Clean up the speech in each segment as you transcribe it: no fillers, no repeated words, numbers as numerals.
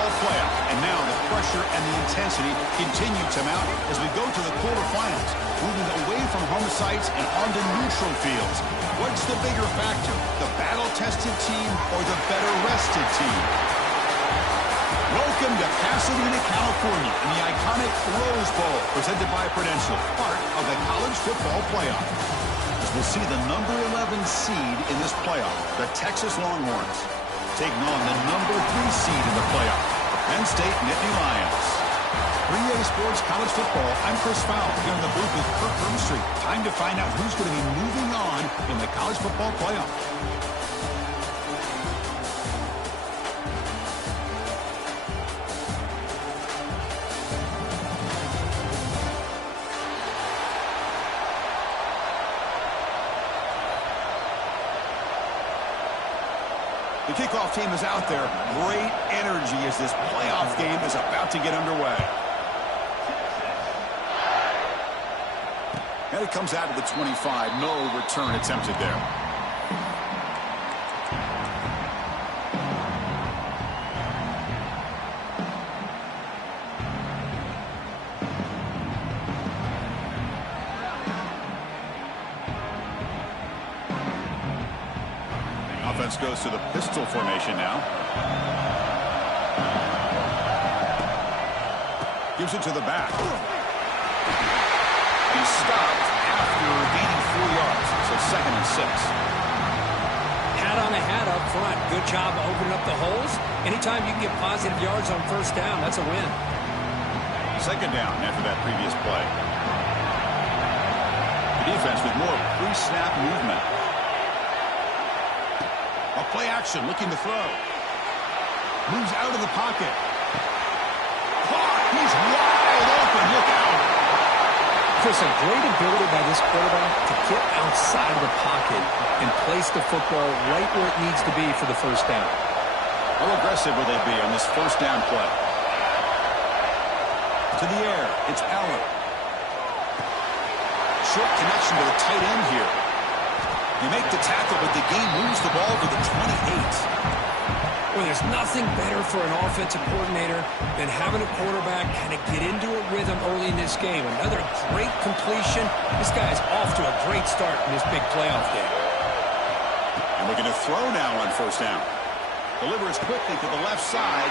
football playoff. And now the pressure and the intensity continue to mount as we go to the quarterfinals, moving away from home sites and onto neutral fields. What's the bigger factor, the battle-tested team or the better-rested team? Welcome to Pasadena, California, in the iconic Rose Bowl, presented by Prudential, part of the college football playoff. As we'll see the number 11 seed in this playoff, the Texas Longhorns, taking on the number 3 seed in the playoff, the Penn State Nittany Lions. 3A Sports College Football, I'm Chris Fowle, here in the booth with Kirk Herbstreit. Time to find out who's going to be moving on in the college football playoff. The kickoff team is out there. Great energy as this playoff game is about to get underway. And it comes out of the 25. No return attempted there. Offense goes to the pistol formation now. Gives it to the back. He's stopped after gaining 4 yards. So 2nd and 6. Hat on a hat up front. Good job of opening up the holes. Anytime you can get positive yards on first down, that's a win. 2nd down after that previous play. The defense with more pre-snap movement. A play action, looking to throw. Moves out of the pocket. Caught! He's wide open. Look out! Chris, a great ability by this quarterback to get outside of the pocket and place the football right where it needs to be for the first down. How aggressive will they be on this first down play? To the air. It's Allen. Short connection to the tight end here. You make the tackle, but the game moves the ball to the 28. Well, there's nothing better for an offensive coordinator than having a quarterback kind of get into a rhythm early in this game. Another great completion. This guy's off to a great start in this big playoff game. And looking to throw now on first down. Delivers quickly to the left side.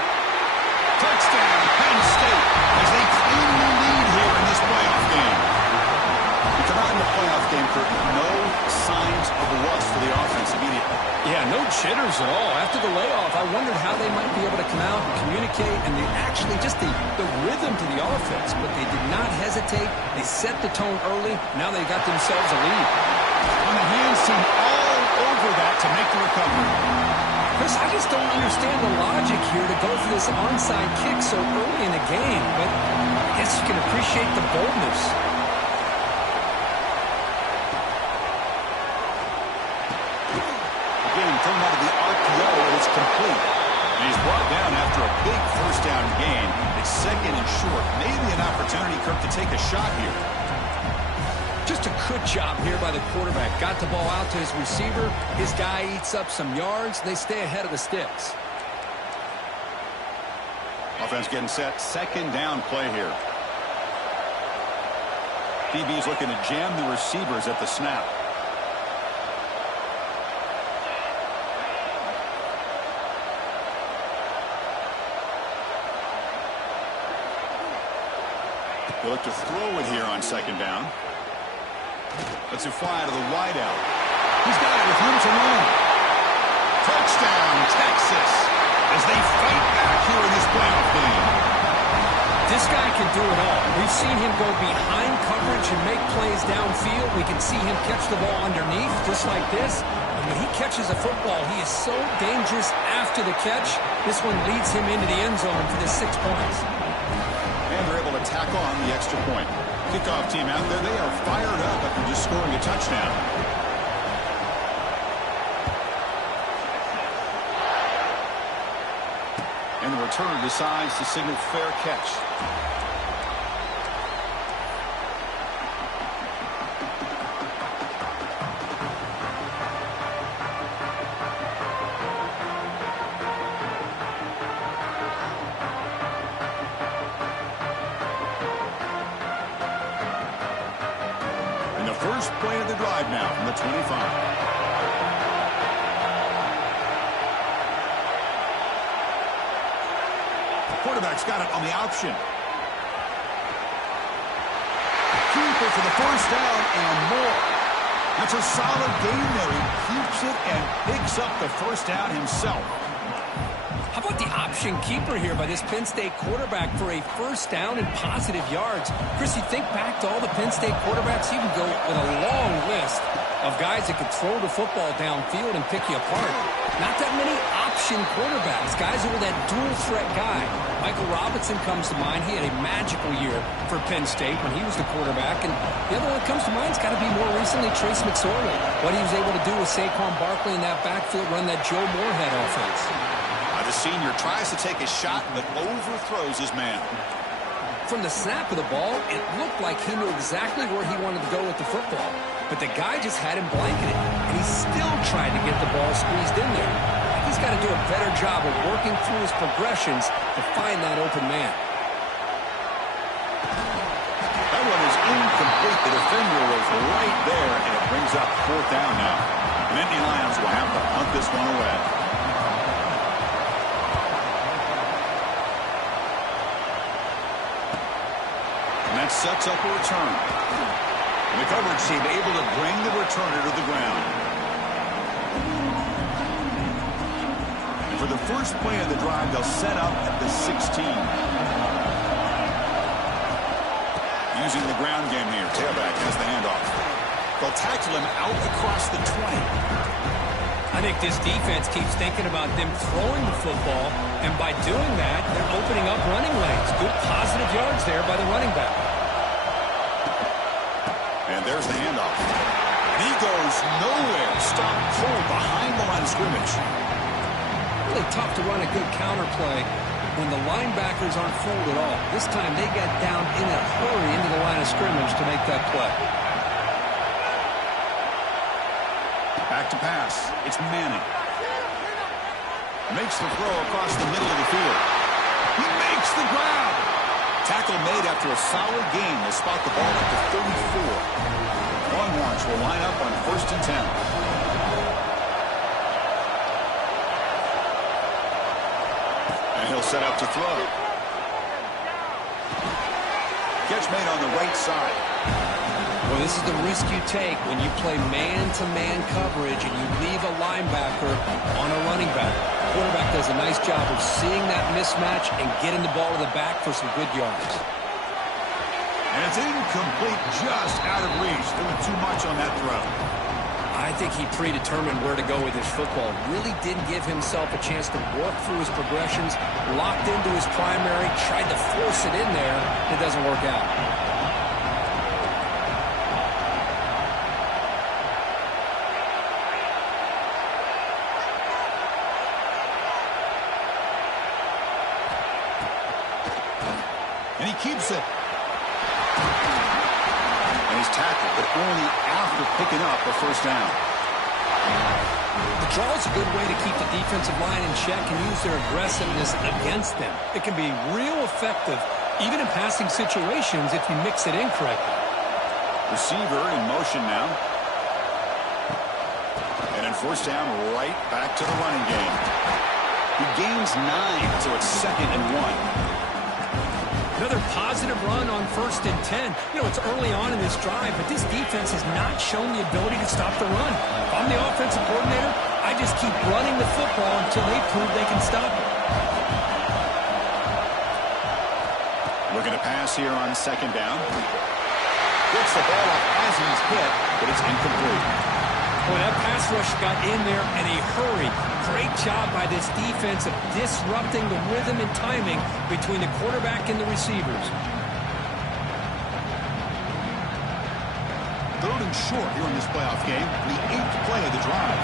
Touchdown, Penn State, as they claim the lead here in this playoff game. We come out in the playoff game, Kurt, no signs of rust for the offense immediately. Yeah, no jitters at all. After the layoff, I wondered how they might be able to come out and communicate, and they actually just the rhythm to the offense, but they did not hesitate. They set the tone early. Now they got themselves a lead. And the hands seem all over that to make the recovery. Chris, I just don't understand the logic here to go for this onside kick so early in the game, but I guess you can appreciate the boldness. Thrown out of the RPO, and it's complete. And he's brought down after a big first down gain. It's 2nd and short. Maybe an opportunity, Kirk, to take a shot here. Just a good job here by the quarterback. Got the ball out to his receiver. His guy eats up some yards. They stay ahead of the sticks. Offense getting set. 2nd down play here. DB's looking to jam the receivers at the snap. They look to throw it here on 2nd down. Let's it fly out of the wide out. He's got it with room to run. Touchdown, Texas, as they fight back here in this playoff game. This guy can do it all. We've seen him go behind coverage and make plays downfield. We can see him catch the ball underneath, just like this. And when he catches a football, he is so dangerous after the catch. This one leads him into the end zone for the 6 points. And they're able to tack on the extra point. Kickoff team out there, they are fired up after just scoring a touchdown. And the returner decides to signal fair catch. first play of the drive now from the 25. Quarterback's got it on the option. Keeper for the first down and more. That's a solid game there. He keeps it and picks up the first down himself. How about the option keeper here by this Penn State quarterback for a first down and positive yards? Chris, you think back to all the Penn State quarterbacks, you can go with a long list of guys that could throw the football downfield and pick you apart. Not that many option quarterbacks, guys who were that dual threat guy. Michael Robinson comes to mind. He had a magical year for Penn State when he was the quarterback. And the other one that comes to mind has got to be more recently Trace McSorley. What he was able to do with Saquon Barkley in that backfield, run that Joe Moorhead offense. The senior tries to take a shot but overthrows his man. From the snap of the ball, it looked like he knew exactly where he wanted to go with the football. But the guy just had him blanketed, and he still tried to get the ball squeezed in there. He's got to do a better job of working through his progressions to find that open man. That one is incomplete. The defender was right there, and it brings up fourth down now. The Nittany Lions will have to punt this one away. And that sets up a return. And the coverage team able to bring the returner to the ground. And for the first play of the drive, they'll set up at the 16. Using the ground game here. Tailback has the handoff. They'll tackle him out across the 20. I think this defense keeps thinking about them throwing the football, and by doing that, they're opening up running lanes. Good positive yards there by the running back. And there's the handoff. And he goes nowhere. Stopped cold behind the line of scrimmage. Really tough to run a good counter play when the linebackers aren't fooled at all. This time they got down in a hurry into the line of scrimmage to make that play. Back to pass. It's Manning. Makes the throw across the middle of the field. He makes the grab. Tackle made after a solid gain. They spot the ball at the 34. Longhorns will line up on 1st and 10. And he'll set up to throw. Catch made on the right side. Well, this is the risk you take when you play man-to-man coverage and you leave a linebacker on a running back. The quarterback does a nice job of seeing that mismatch and getting the ball to the back for some good yards. And it's incomplete, just out of reach. Doing too much on that throw. I think he predetermined where to go with his football. Really didn't give himself a chance to work through his progressions. Locked into his primary, tried to force it in there. It doesn't work out. And he keeps it. And he's tackled, but only after picking up a first down. The draw is a good way to keep the defensive line in check and use their aggressiveness against them. It can be real effective, even in passing situations, if you mix it in correctly. Receiver in motion now. And in first down, right back to the running game. He gains 9, so it's 2nd and 1. Another positive run on 1st and 10. You know, it's early on in this drive, but this defense has not shown the ability to stop the run. If I'm the offensive coordinator, I just keep running the football until they prove they can stop it. Looking to pass here on 2nd down. Gets the ball off as he's hit, but it's incomplete. Boy, that pass rush got in there in a hurry. Great job by this defense of disrupting the rhythm and timing between the quarterback and the receivers. 3rd and short here in this playoff game, the 8th play of the drive.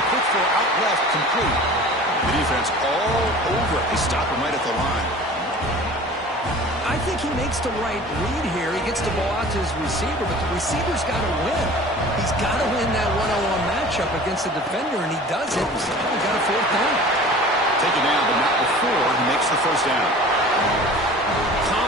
A quick throw out left, complete. The defense all over it. They stop him right at the line. I think he makes the right read here. He gets the ball out to his receiver, but the receiver's got to win. He's got to win that one-on-one matchup against the defender, and he does it. So he got a 4th down. Taken down, but not before he makes the first down.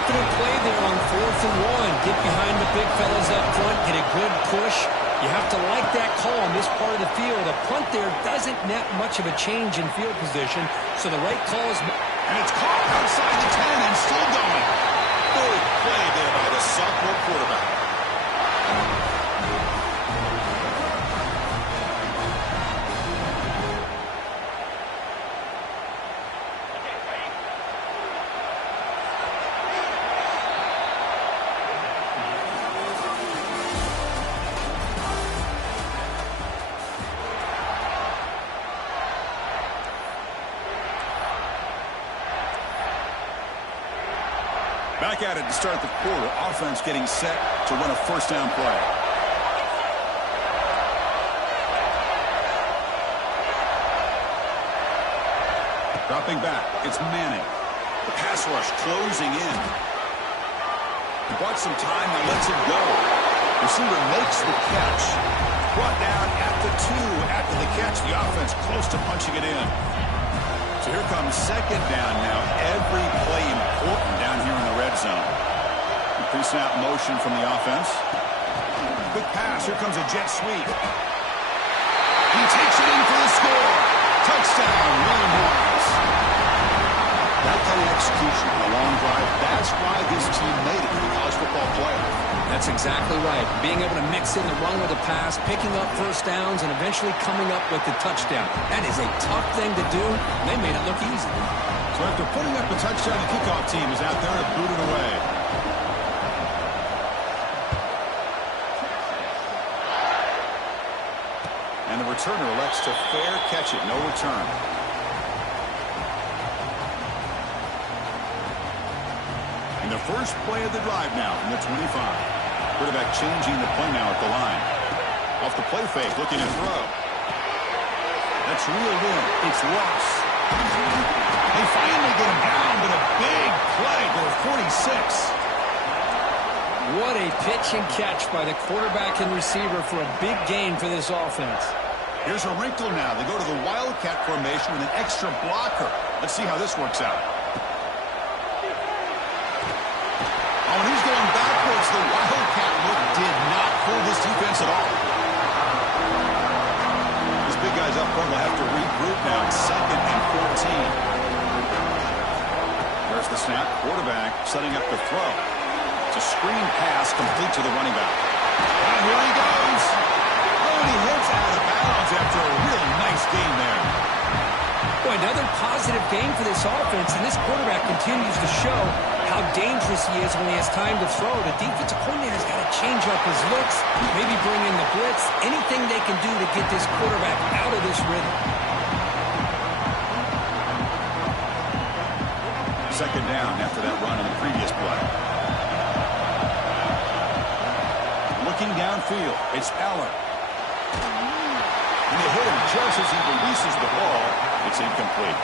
confident play there on 4th and 1. Get behind the big fellas up front, get a good push. You have to like that call on this part of the field. A punt there doesn't net much of a change in field position, so the right call is... And it's caught outside the 10 and still going. Good play there by the sophomore quarterback. Back at it to start the quarter. Offense getting set to run a first down play. Dropping back. It's Manning. The pass rush closing in. Bought some time, now lets it go. Receiver makes the catch. Brought down at the 2 after the catch. The offense close to punching it in. So here comes second down now. Every play important down here in the red zone. Pre-snap motion from the offense. Quick pass. Here comes a jet sweep. He takes it in for the score. Touchdown, William Wise. That kind of execution on a long drive, that's why this team made it to the college football playoff. That's exactly right. Being able to mix in the run with the pass, picking up first downs, and eventually coming up with the touchdown. That is a tough thing to do. They made it look easy. So after putting up a touchdown, the kickoff team is out there to boot it away. And the returner elects to fair catch it. No return. In the first play of the drive now from the 25. Quarterback changing the play now at the line. Off the play fake, looking to throw. That's reeled in. It's Ross. They finally get him down, but a big play to the 46. What a pitch and catch by the quarterback and receiver for a big gain for this offense. Here's a wrinkle now. They go to the Wildcat formation with an extra blocker. Let's see how this works out. Oh, and he's going backwards. The Wildcat look did not fool this defense at all. These big guys up front will have to regroup now. It's 2nd and 14. There's the snap. Quarterback setting up the throw. It's a screen pass complete to the running back. And here he goes. Oh, and he hits out of bounds after a real nice game there. Boy, another positive game for this offense, and this quarterback continues to show how dangerous he is when he has time to throw. The defensive coordinator's got to change up his looks, maybe bring in the blitz, anything they can do to get this quarterback out of this rhythm. Second down after that run in the previous play. Looking downfield, it's Eller. And they hit him just as he releases the ball. It's incomplete.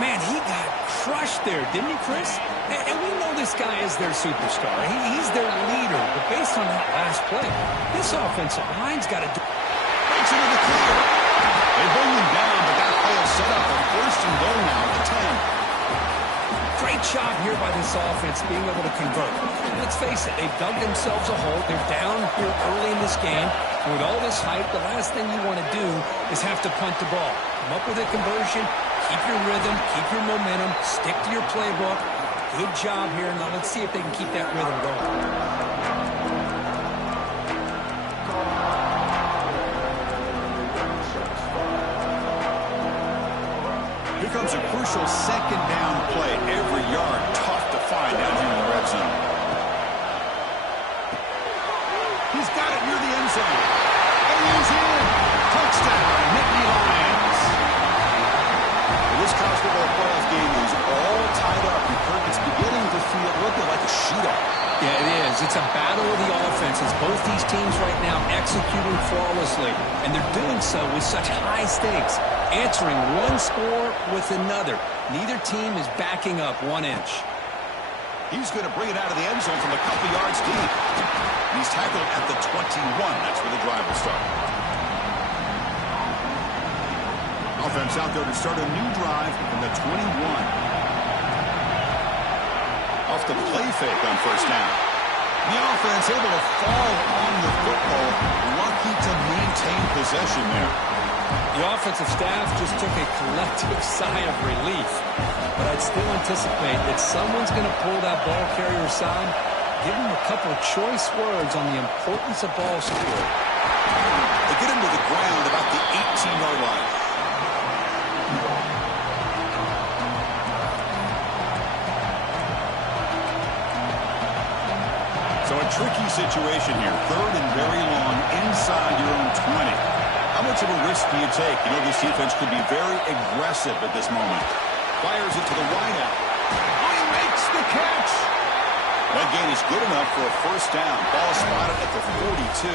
Man, he got crushed there, didn't he, Chris? And we know this guy is their superstar. He's their leader. But based on that last play, this offensive line's got to do... Breaks into the clear. They bring him down, but that play is set up. A first and goal now at the 10. Great job here by this offense being able to convert. Let's face it, they've dug themselves a hole. They're down here early in this game. And with all this hype, the last thing you want to do is have to punt the ball. Come up with a conversion, keep your rhythm, keep your momentum, stick to your playbook. Good job here. Now let's see if they can keep that rhythm going. Here comes a crucial second down play. Every yard tough to find down here in the red zone. He's got it near the end zone. And he's in. Touchdown, Nittany Lions. This college football playoff game is all tied up. It's beginning to feel a little bit like a shootout. Yeah, it is. It's a battle of the offenses. Both these teams right now executing flawlessly, and they're doing so with such high stakes, answering one score with another. Neither team is backing up 1 inch. He's going to bring it out of the end zone from a couple yards deep. He's tackled at the 21. That's where the drive will start. Offense out there to start a new drive from the 21. Off the play fake on first down. The offense able to fall on the football. Lucky to maintain possession there. The offensive staff just took a collective sigh of relief. But I'd still anticipate that someone's going to pull that ball carrier aside, give him a couple of choice words on the importance of ball security. They get him to the ground about the 18-yard line. So a tricky situation here. Third and very long inside your own 20. How much of a risk do you take? You know, this defense could be very aggressive at this moment. Fires it to the wideout. Oh, he makes the catch. That gain is good enough for a first down. Ball spotted at the 42.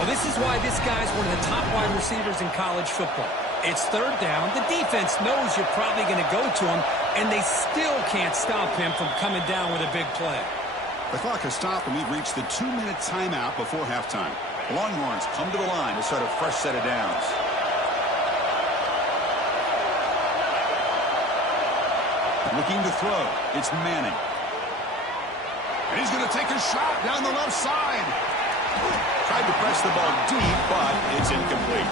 Well, this is why this guy's one of the top wide receivers in college football. It's third down. The defense knows you're probably going to go to him, and they still can't stop him from coming down with a big play. The clock has stopped, and we've reached the 2-minute timeout before halftime. The Longhorns come to the line to start a fresh set of downs. Looking to throw. It's Manning. And he's going to take a shot down the left side. Tried to press the ball deep, but it's incomplete.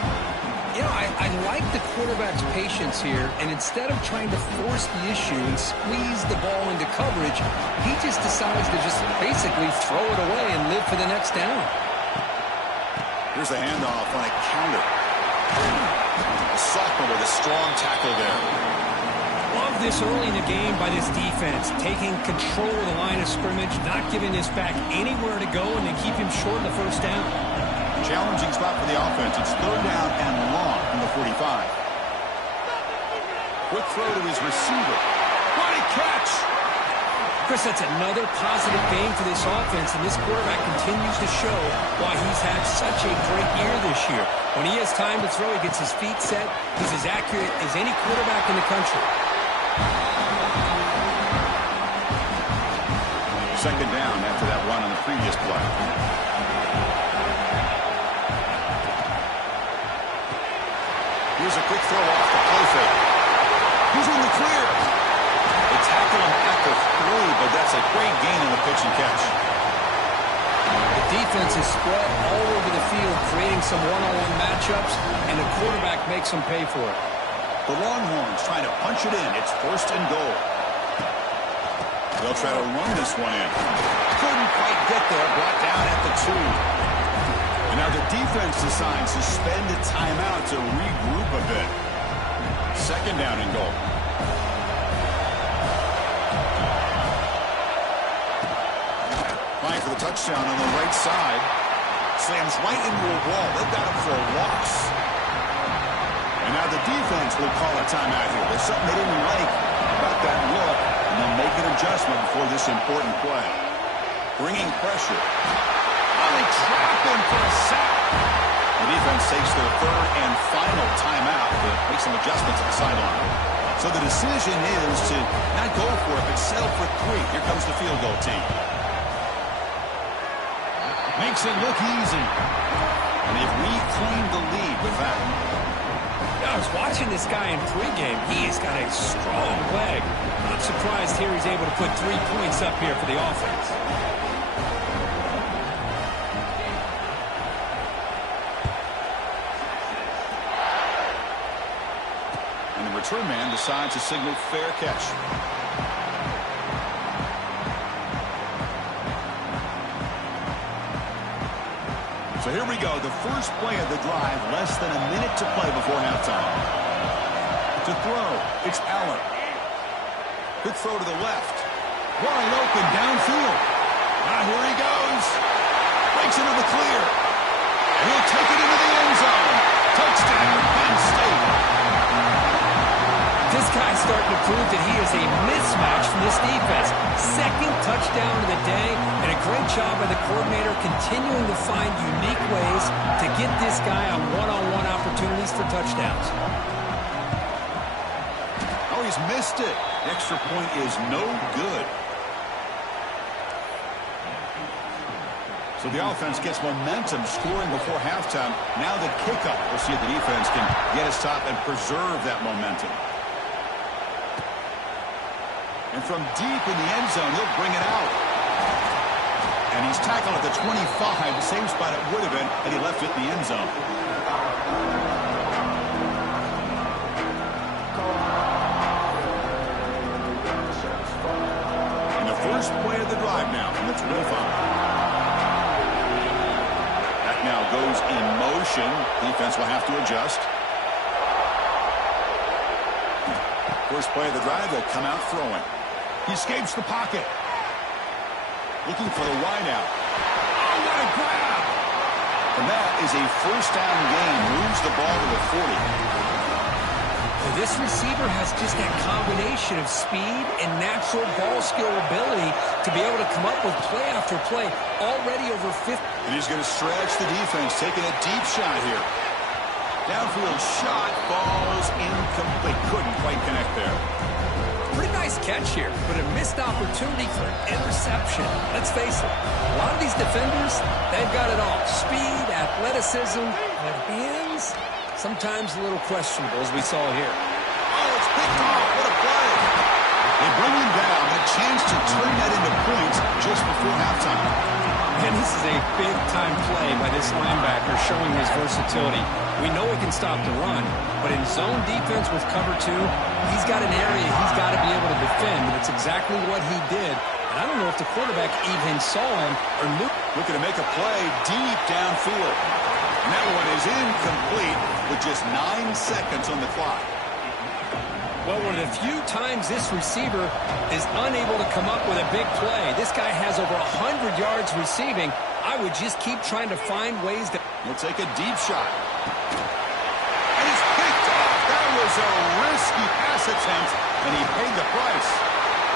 You know, I like the quarterback's patience here, and instead of trying to force the issue and squeeze the ball into coverage, he just decides to just basically throw it away and live for the next down. Here's the handoff on a counter. A sophomore with a strong tackle there. Love this early in the game by this defense, taking control of the line of scrimmage, not giving this back anywhere to go, and then keep him short of the first down. Challenging spot for the offense. It's third down and long from the 45. Quick throw to his receiver. What a catch! Chris, that's another positive game for this offense, and this quarterback continues to show why he's had such a great year this year. When he has time to throw, he gets his feet set. He's as accurate as any quarterback in the country. Second down after that run on the previous play. Here's a quick throw off the play fake. He's in the clear. They tackle him at the 3, but that's a great gain on the pitch and catch. The defense is spread all over the field, creating some one-on-one matchups, and the quarterback makes them pay for it. The Longhorns trying to punch it in. It's first and goal. They'll try to run this one in. Couldn't quite get there. Brought down at the 2. And now the defense decides to spend a timeout to regroup a bit. Second down and goal. Trying for the touchdown on the right side. Slams right into a wall. They've got him for a loss. And now the defense will call a timeout here. There's something they didn't like about that look, and they'll make an adjustment before this important play. Bringing pressure. Oh, they trap him for a sack. The defense takes their third and final timeout to make some adjustments at the sideline. So the decision is to not go for it, but settle for 3. Here comes the field goal team. Makes it look easy. And they've reclaimed the lead with that. I was watching this guy in pregame. He's got a strong leg. Not surprised here he's able to put 3 points up here for the offense. And the return man decides to signal fair catch. So here we go, the first play of the drive, less than a minute to play before halftime. To throw, it's Allen. Good throw to the left. Wide open downfield. Now here he goes. Breaks into the clear. And he'll take it into the end zone. Touchdown, Penn State. This guy's starting to prove that he is a mismatch from this defense. Second touchdown of the day, and a great job by the coordinator continuing to find unique ways to get this guy on one-on-one opportunities for touchdowns. Oh, he's missed it. The extra point is no good. So the offense gets momentum scoring before halftime. Now the kickoff. We'll see if the defense can get a stop and preserve that momentum. And from deep in the end zone, he'll bring it out. And he's tackled at the 25, the same spot it would have been had he left it in the end zone. And the first play of the drive now from the 25. Now goes in motion. Defense will have to adjust. First play of the drive, they'll come out throwing. He escapes the pocket. Looking for the wideout. Oh, what a grab! And that is a first down gain. Moves the ball to the 40. This receiver has just that combination of speed and natural ball skill ability to be able to come up with play after play. Already over 50. And he's going to stretch the defense, taking a deep shot here. Downfield shot, falls incomplete. Couldn't quite connect there. Pretty nice catch here, but a missed opportunity for an interception. Let's face it, a lot of these defenders, they've got it all. Speed, athleticism, but hands, sometimes a little questionable, as we saw here. Oh, it's picked off. What a play. They bring him down. A chance to turn that into points just before halftime. And this is a big-time play by this linebacker showing his versatility. We know he can stop the run, but in zone defense with cover 2, he's got an area he's got to be able to defend, and it's exactly what he did. And I don't know if the quarterback even saw him or knew. Looking to make a play deep downfield. And that one is incomplete with just 9 seconds on the clock. Well, one of the few times this receiver is unable to come up with a big play. This guy has over 100 yards receiving. I would just keep trying to find ways to... He'll take a deep shot. And it's picked off. That was a risky pass attempt, and he paid the price.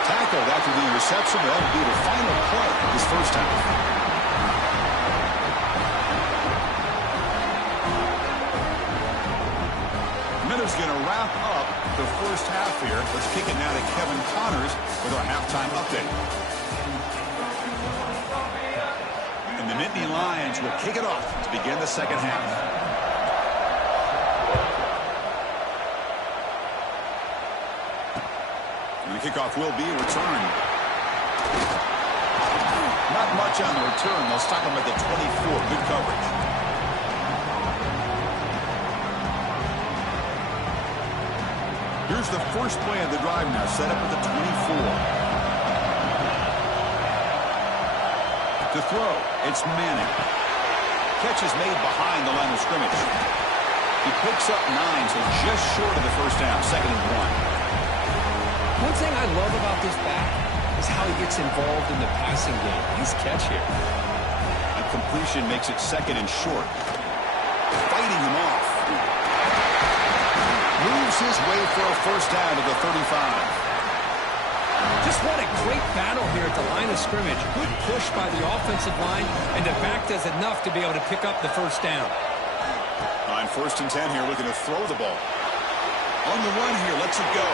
Tackled after the interception, but that'll be the final play of this first half. Miller's going to wrap up the first half here. Let's kick it now to Kevin Connors with our halftime update. And the Nittany Lions will kick it off to begin the second half. And the kickoff will be a return. Not much on the return. They'll stop him at the 24. Good coverage. Here's the first play of the drive now, set up at the 24. To throw, it's Manning. Catch is made behind the line of scrimmage. He picks up 9, so just short of the first down, 2nd and 1. One thing I love about this back is how he gets involved in the passing game. Nice catch here. A completion makes it 2nd and short. Fighting him off. Moves his way for a first down to the 35. Just what a great battle here at the line of scrimmage. Good push by the offensive line, and the back does enough to be able to pick up the first down. On 1st and 10 here, looking to throw the ball. On the run here, lets it go.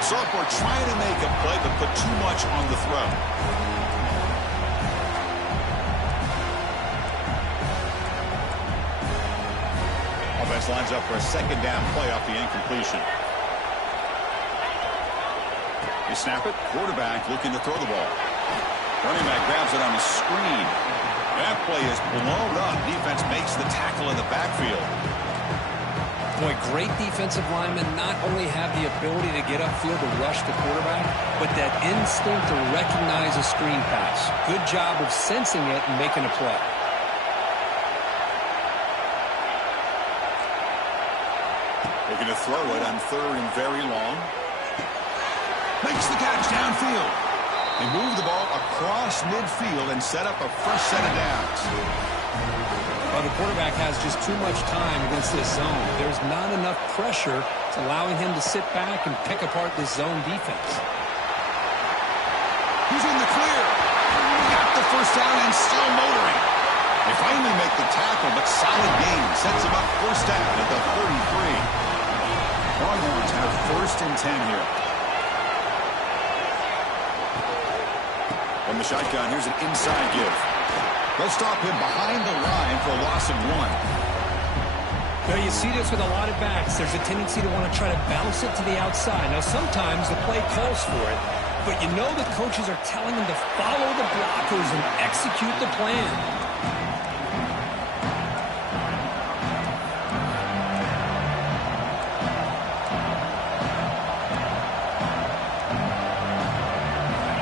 Sophomore trying to make a play, but put too much on the throw. Offense lines up for a 2nd down play off the incompletion. They snap it. Quarterback looking to throw the ball. Running back grabs it on the screen. That play is blown up. Defense makes the tackle in the backfield. Boy, great defensive linemen not only have the ability to get upfield to rush the quarterback, but that instinct to recognize a screen pass. Good job of sensing it and making a play. Looking to throw it on 3rd and very long. Makes the catch downfield. They move the ball across midfield and set up a first set of downs. Well, the quarterback has just too much time against this zone. There's not enough pressure. It's allowing him to sit back and pick apart this zone defense. He's in the clear. Got the first down and still motoring. They finally make the tackle, but solid gain. Sets him up first down at the 33. Longhorns have 1st and 10 here. From the shotgun, here's an inside give. They'll stop him behind the line for a loss of 1. Well, you see this with a lot of backs. There's a tendency to want to try to bounce it to the outside. Now, sometimes the play calls for it, but you know the coaches are telling him to follow the blockers and execute the plan.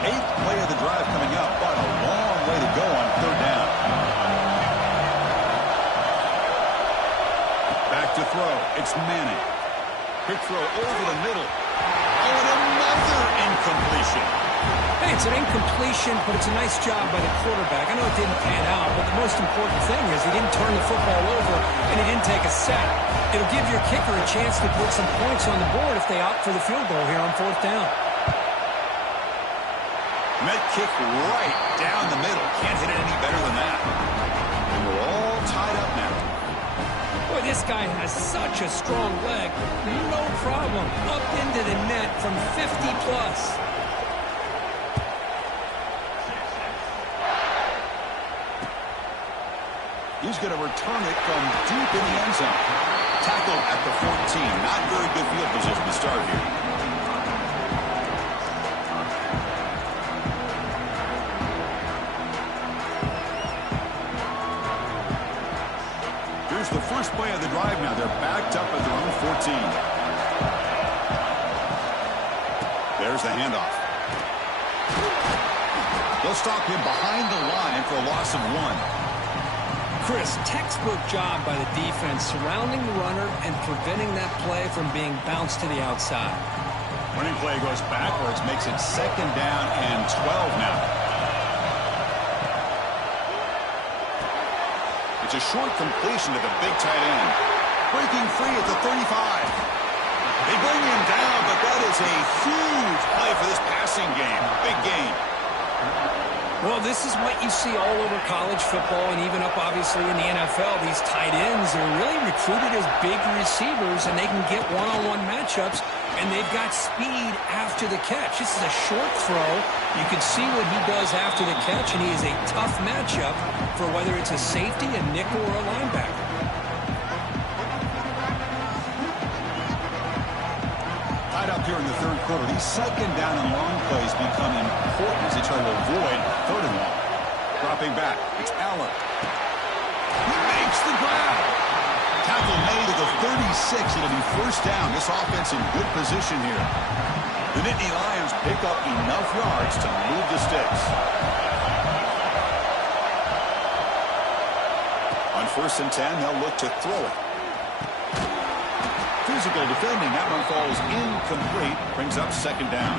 Eighth play of the drive coming up, but a long way to go on third down. Back to throw. It's Manning. Quick throw over the middle. Oh, and another incompletion. Hey, it's an incompletion, but it's a nice job by the quarterback. I know it didn't pan out, but the most important thing is he didn't turn the football over and he didn't take a sack. It'll give your kicker a chance to put some points on the board if they opt for the field goal here on fourth down. Met kick right down the middle. Can't hit it any better than that. And we're all tied up now. Boy, this guy has such a strong leg. No problem. Up into the net from 50+. He's going to return it from deep in the end zone. Tackled at the 14. Not very good field position to start here. Here's the first play of the drive now. They're backed up at their own 14. There's the handoff. They'll stop him behind the line for a loss of 1. Chris, textbook job by the defense surrounding the runner and preventing that play from being bounced to the outside. Running play goes backwards, makes it second down and 12 now. It's a short completion to the big tight end. Breaking free at the 35. They bring him down, but that is a huge play for this passing game. Big gain. Well, this is what you see all over college football and even up, obviously, in the NFL. These tight ends are really recruited as big receivers, and they can get one-on-one matchups, and they've got speed after the catch. This is a short throw. You can see what he does after the catch, and he is a tough matchup for whether it's a safety, a nickel, or a linebacker. Tied up here in the third quarter. These second down and long plays become important as they try to avoid third and long. Dropping back. It's Allen. He makes the grab. Tackle made at the 36. It'll be first down. This offense in good position here. The Nittany Lions pick up enough yards to move the sticks. On 1st and 10, they'll look to throw it. Physical defending. That one falls incomplete. Brings up second down.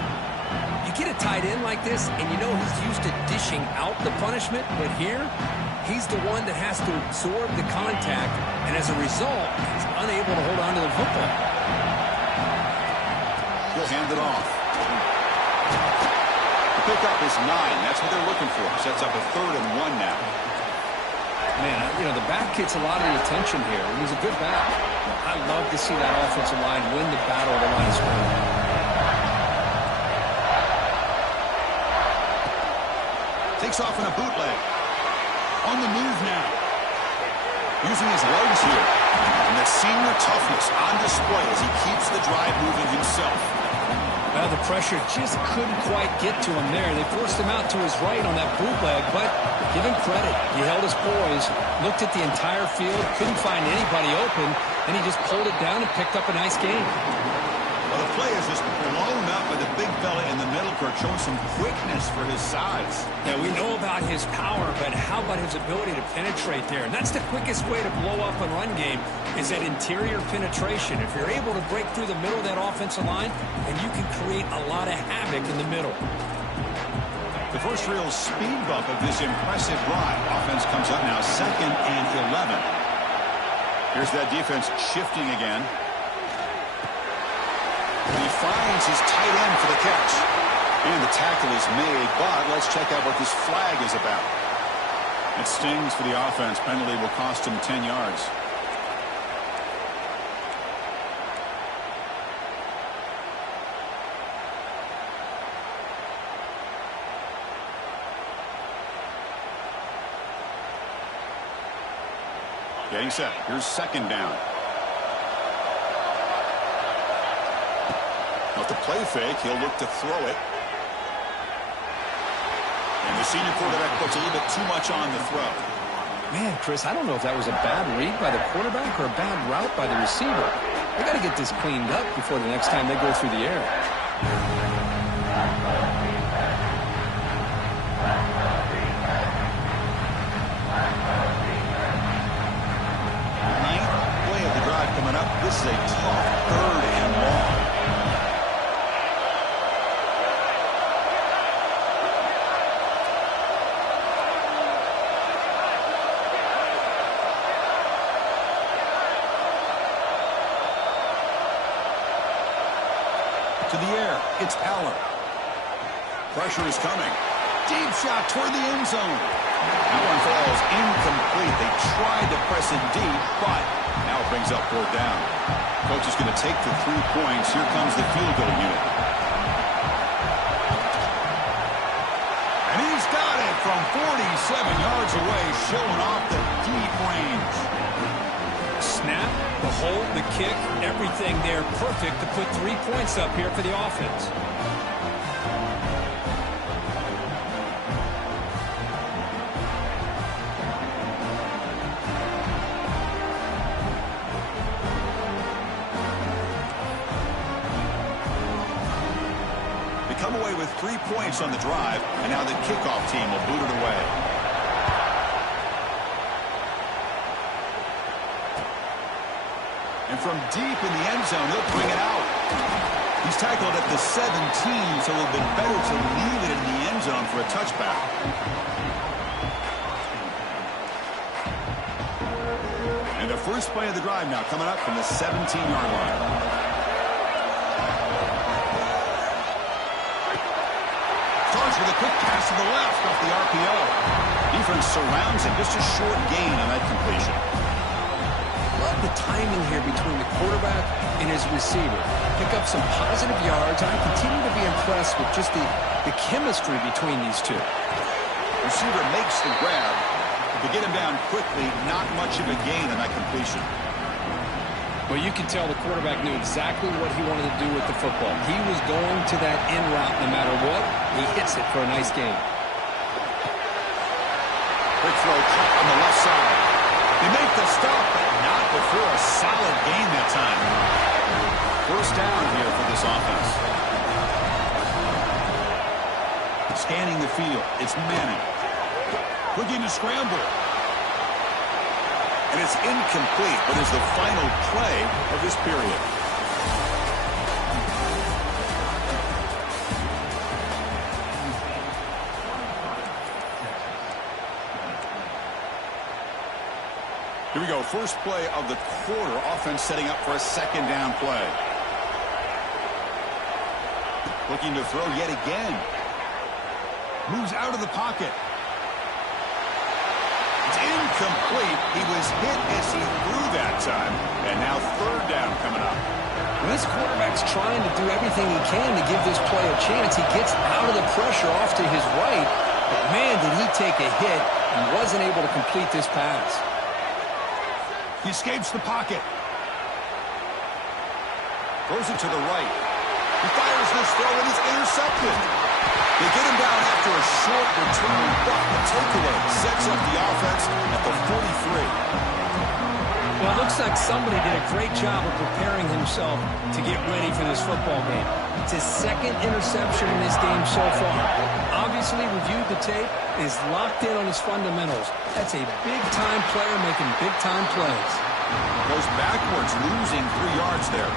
You get a tight end like this, and you know he's used to dishing out the punishment, but here, he's the one that has to absorb the contact, and as a result, he's unable to hold on to the football. He'll hand it off. The pickup is 9. That's what they're looking for. Sets up a 3rd and 1 now. Man, you know, the back gets a lot of the attention here. He's a good back. I love to see that offensive line win the battle of the line of scrimmage. Takes off in a bootleg. On the move now. Using his legs here. And that senior toughness on display as he keeps the drive moving himself. Well, the pressure just couldn't quite get to him there. They forced him out to his right on that bootleg, but give him credit. He held his poise, looked at the entire field, couldn't find anybody open, and he just pulled it down and picked up a nice gain. Well, the play is just blown up by the big fella in the middle court, showing some quickness for his size. Yeah, we know about his power, but how about his ability to penetrate there? And that's the quickest way to blow up a run game, is that interior penetration. If you're able to break through the middle of that offensive line, and you can create a lot of havoc in the middle. The first real speed bump of this impressive run. Offense comes up now 2nd and 11. Here's that defense shifting again. He finds his tight end for the catch. And the tackle is made, but let's check out what this flag is about. It stings for the offense. Penalty will cost him 10 yards. Getting set. Here's second down. Off the play fake, he'll look to throw it. The senior quarterback puts a little bit too much on the throw. Man, Chris, I don't know if that was a bad read by the quarterback or a bad route by the receiver. They got to get this cleaned up before the next time they go through the air. Ninth play of the drive coming up. This is a tough 3rd and long. To the air, it's Aller. Pressure is coming. Deep shot toward the end zone. That one falls incomplete. They tried to press it deep, but now it brings up 4th down. Coach is going to take the 3 points. Here comes the field goal unit. And he's got it from 47 yards away, showing off the deep range. Snap, the hold, the kick, everything there perfect to put 3 points up here for the offense. They come away with 3 points on the drive, and now the kickoff team will boot it away. And from deep in the end zone, he'll bring it out. He's tackled at the 17, so it would have been better to leave it in the end zone for a touchback. And the first play of the drive now coming up from the 17-yard line. Throws with a quick pass to the left off the RPO. Defense surrounds him. Just a short gain on that completion. Love the timing here between the quarterback and his receiver. Pick up some positive yards. I continue to be impressed with just the chemistry between these two. Receiver makes the grab. To get him down quickly, not much of a gain on that completion. Well, you can tell the quarterback knew exactly what he wanted to do with the football. He was going to that end route no matter what. He hits it for a nice gain. Quick throw caught on the left side. They make the stop, but not before a solid gain that time. First down here for this offense. Scanning the field, it's Manning. Looking to scramble. And it's incomplete, but is the final play of this period. Here we go. First play of the quarter. Offense setting up for a 2nd down play. Looking to throw yet again. Moves out of the pocket. It's incomplete. He was hit as he threw that time. And now 3rd down coming up. This quarterback's trying to do everything he can to give this play a chance. He gets out of the pressure off to his right. But, man, did he take a hit and wasn't able to complete this pass. He escapes the pocket. Throws it to the right. He fires this throw and it's intercepted. They get him down after a short return, but the takeaway sets up the offense at the 43. Well, it looks like somebody did a great job of preparing himself to get ready for this football game. It's his 2nd interception in this game so far. Obviously reviewed the tape, is locked in on his fundamentals. That's a big-time player making big-time plays. Goes backwards, losing 3 yards there.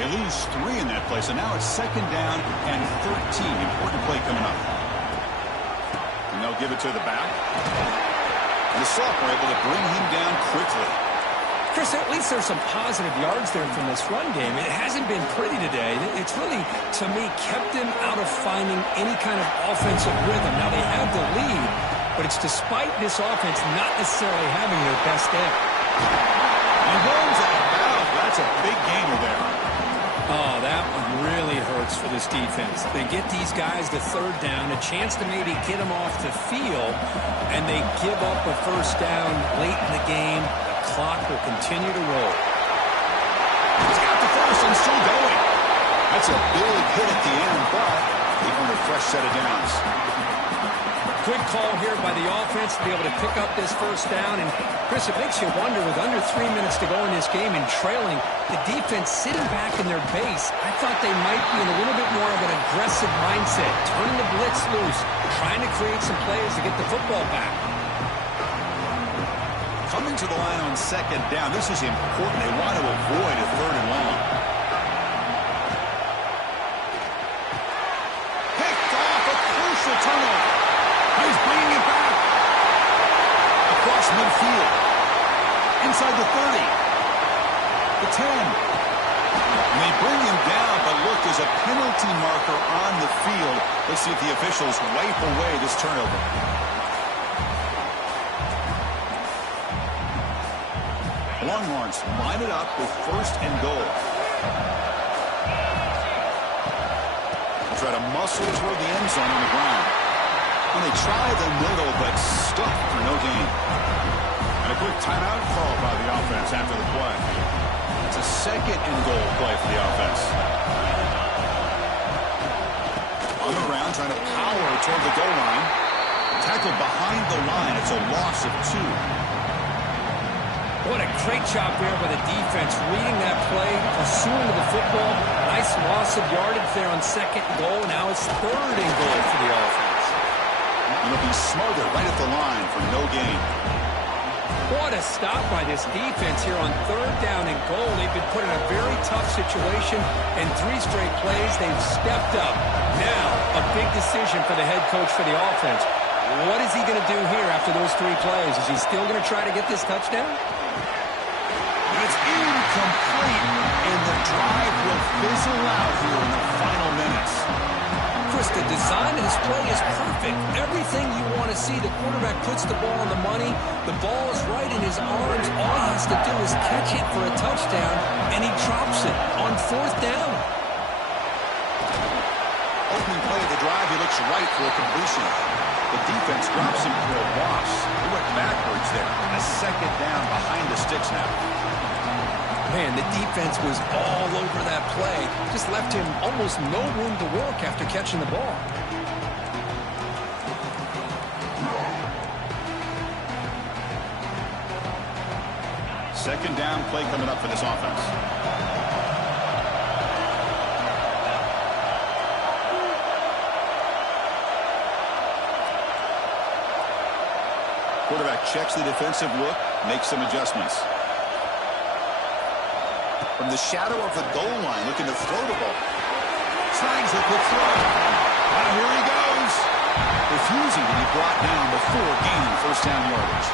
They lose 3 in that play, so now it's 2nd down and 13. Important play coming up. And they'll give it to the back. And the sophomore able to bring him down quickly. Chris, at least there's some positive yards there from this run game. It hasn't been pretty today. It's really, to me, kept them out of finding any kind of offensive rhythm. Now, they have the lead, but it's despite this offense not necessarily having their best day. And Holmes out of bounds. That's a big gainer there. Oh, that one really hurts for this defense. They get these guys to 3rd down, a chance to maybe get them off the field, and they give up a 1st down late in the game. The clock will continue to roll. He's got the first and still going. That's a big hit at the end, but they earned a fresh set of downs. Good call here by the offense to be able to pick up this first down. And, Chris, it makes you wonder, with under 3 minutes to go in this game and trailing, the defense sitting back in their base. I thought they might be in a little bit more of an aggressive mindset, turning the blitz loose, trying to create some plays to get the football back. Coming to the line on second down, this is important. They want to avoid a third and long. Picked off, a crucial turnover. He's bringing it back. Across midfield. Inside the 30. The 10. And they bring him down, but look, there's a penalty marker on the field. Let's see if the officials wipe away this turnover. Longhorns line it up with first and goal. Try to muscle toward the end zone on the ground. And they try the middle, but stuck for no gain. And a quick timeout call by the offense after the play. It's a second and goal play for the offense. On the ground, trying to power toward the goal line. Tackled behind the line. It's a loss of 2. What a great job there by the defense, reading that play, pursuing the football. Nice loss of yardage there on second and goal. Now it's third and goal for the offense. And it'll be smothered right at the line for no gain. What a stop by this defense here on third down and goal. They've been put in a very tough situation, and 3 straight plays they've stepped up. Now, a big decision for the head coach for the offense. What is he going to do here after those 3 plays? Is he still going to try to get this touchdown? It's incomplete, and the drive will fizzle out here in the final minutes. Chris, the design of this play is perfect. Everything you want to see. The quarterback puts the ball on the money. The ball is right in his arms. All he has to do is catch it for a touchdown, and he drops it on fourth down. Opening play of the drive, he looks right for a completion. The defense drops him for a loss. He went backwards there. A second down behind the sticks now. Man, the defense was all over that play. Just left him almost no room to work after catching the ball. Second down play coming up for this offense. Quarterback checks the defensive look, makes some adjustments. From the shadow of the goal line, looking to throw the ball. Snags the quick throw. Now here he goes. Refusing to be brought down before gaining first down yardage.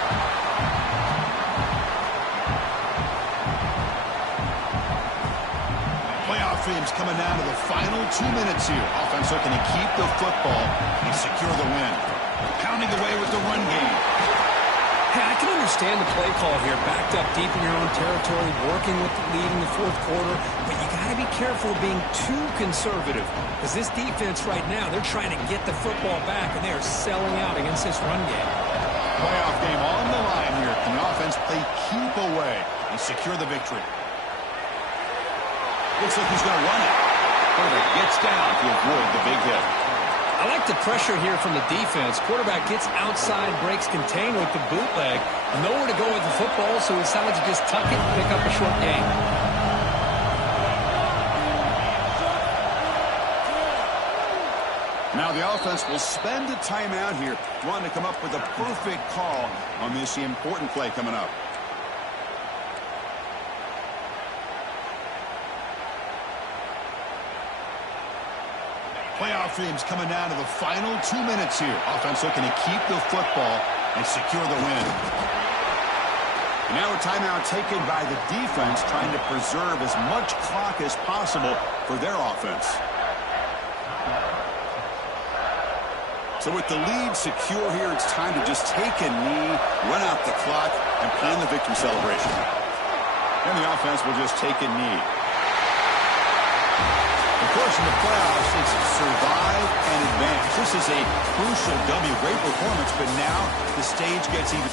Playoff dreams coming down to the final 2 minutes here. Offense looking to keep the football and secure the win. Pounding away with the run game. Hey, I can understand the play call here, backed up deep in your own territory, working with the lead in the fourth quarter, but you got to be careful of being too conservative, because this defense right now, they're trying to get the football back, and they're selling out against this run game. Playoff game on the line here. Can the offense play keep away and secure the victory? Looks like he's going to run it. Quarterback gets down to avoid the big hit. I like the pressure here from the defense. Quarterback gets outside, breaks contain with the bootleg. Nowhere to go with the football, so he decides to just tuck it and pick up a short gain. Now the offense will spend a timeout here, wanting to come up with a perfect call on this important play coming up. Playoff dreams coming down to the final 2 minutes here. Offense looking to keep the football and secure the win. And now a timeout taken by the defense, trying to preserve as much clock as possible for their offense. So with the lead secure here, it's time to just take a knee, run out the clock, and plan the victory celebration. And the offense will just take a knee. Of course, in the playoffs, it's survive and advance. This is a crucial W. Great performance, but now the stage gets even...